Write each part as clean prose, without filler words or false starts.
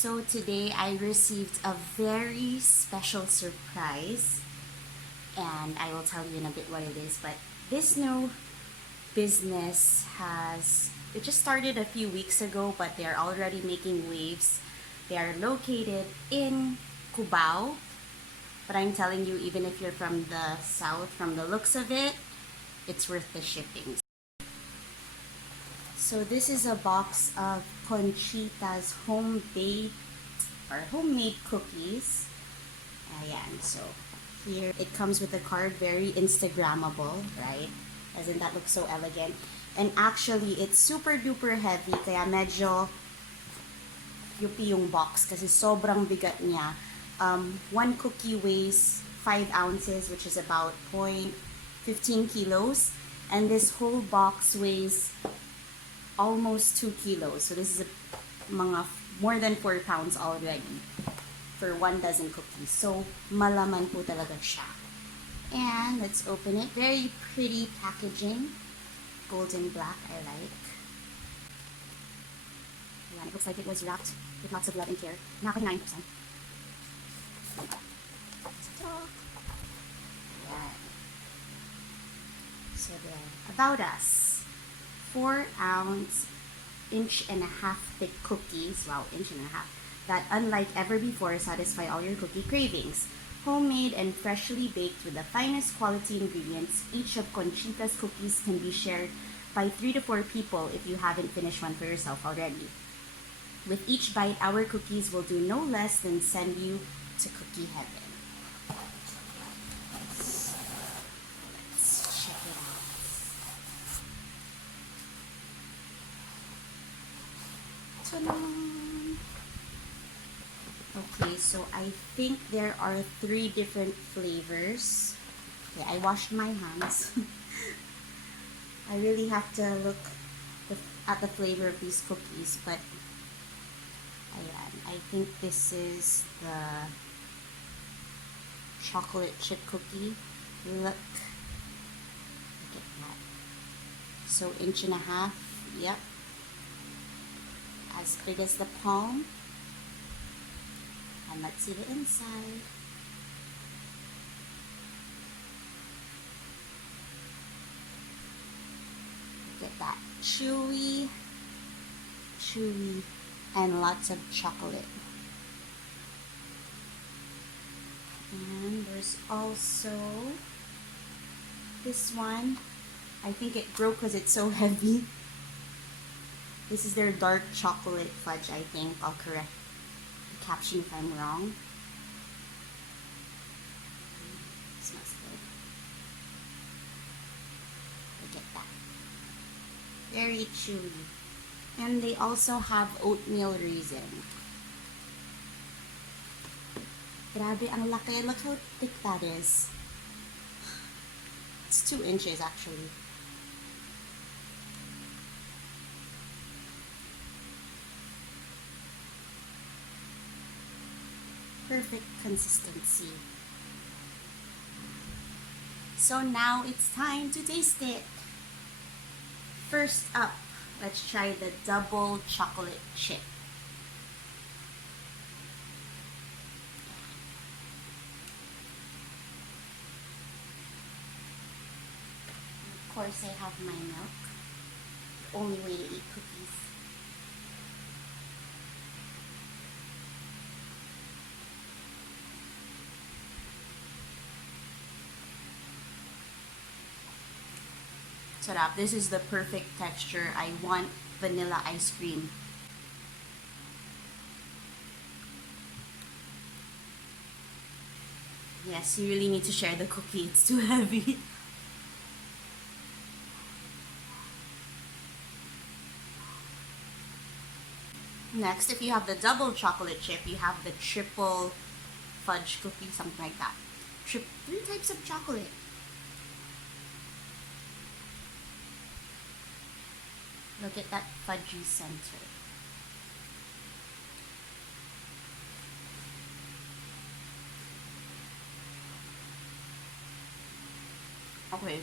So today I received a very special surprise, and I will tell you in a bit what it is. But this new business it just started a few weeks ago, but they're already making waves. They are located in Cubao, but I'm telling you, even if you're from the south, from the looks of it, it's worth the shipping. So this is a box of Conchita's homemade cookies. Ayan, so here it comes with a card, very Instagrammable, right? Doesn't that look so elegant? And actually, it's super duper heavy, kaya medyo yupi yung box kasi sobrang bigat niya. One cookie weighs 5 ounces, which is about 0.15 kilos. And this whole box weighs almost 2 kilos. So this is more than 4 pounds already for 1 dozen cookies. So malaman po talaga siya. And let's open it. Very pretty packaging. Golden black, I like. Yeah, it looks like it was wrapped with lots of love and care. Nakaka-9%. Yeah. So there. About us. 4-ounce, 1.5 thick cookies. Wow, 1.5 that unlike ever before satisfy all your cookie cravings. Homemade and freshly baked with the finest quality ingredients, each of Conchita's cookies can be shared by 3 to 4 people if you haven't finished one for yourself already. With each bite, our cookies will do no less than send you to cookie heaven. Let's check it out. Ta-da! Okay, so I think there are 3 different flavors. Okay, I washed my hands. I really have to look at the flavor of these cookies, but I think this is the chocolate chip cookie. Look at that. So 1.5 inch, yep. As big as the palm. And let's see the inside. Look at that. Chewy, and lots of chocolate. And there's also this one. I think it broke because it's so heavy. This is their dark chocolate fudge, I think. I'll correct the caption if I'm wrong. Smells good. Look at that. Very chewy. And they also have oatmeal raisin. Grabe, ang laki. Look how thick that is. It's 2 inches actually. Perfect consistency. So now it's time to taste it. First up, let's try the double chocolate chip. Of course, I have my milk. The only way to eat cookies. Sarap. This is the perfect texture. I want vanilla ice cream. Yes, you really need to share the cookie. It's too heavy. Next, if you have the double chocolate chip, you have the triple fudge cookie, something like that. 3 types of chocolate. Look at that fudgy center. Okay,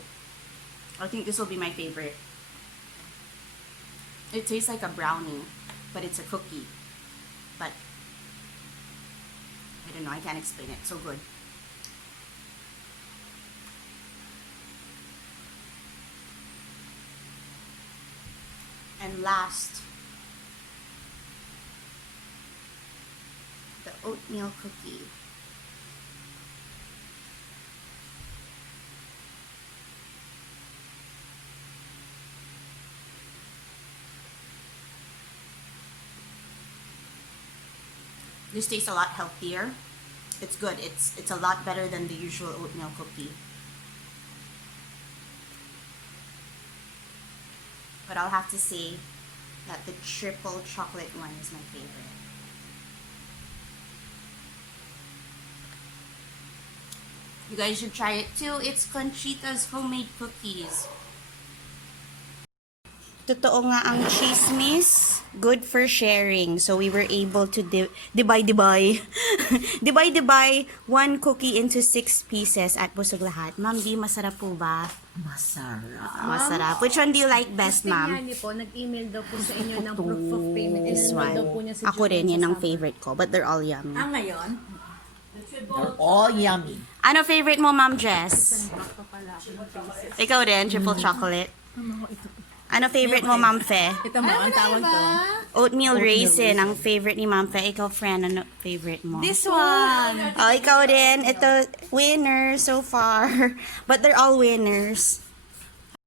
I think this will be my favorite. It tastes like a brownie, but it's a cookie. But I don't know, I can't explain it. So good. And last, the oatmeal cookie. This tastes a lot healthier. It's good. It's a lot better than the usual oatmeal cookie. But I'll have to say that the triple chocolate one is my favorite. You guys should try it too. It's Conchita's homemade cookies. Totoo nga ang chismis. Good for sharing. So we were able to divide one cookie into 6 pieces at busog lahat. Ma'am D, masarap po ba? Masarap. Masarap. Which one do you like best, ma'am? Po, nag-email daw po sa inyo ng proof of payment. This one. Daw po niya si Ako rin, yan ang favorite ko. But they're all yummy. Ngayon, they're all yummy. Ano favorite mo, Ma'am Jess? Ikaw din, triple chocolate. Ano favorite mo, Ma'am Fe? Ito mo, ang tawag to. Oatmeal raisin, ang favorite ni Ma'am Fe. Ikaw, friend, ano favorite mo? This one! Oh, ikaw din. Ito, winner so far. But they're all winners.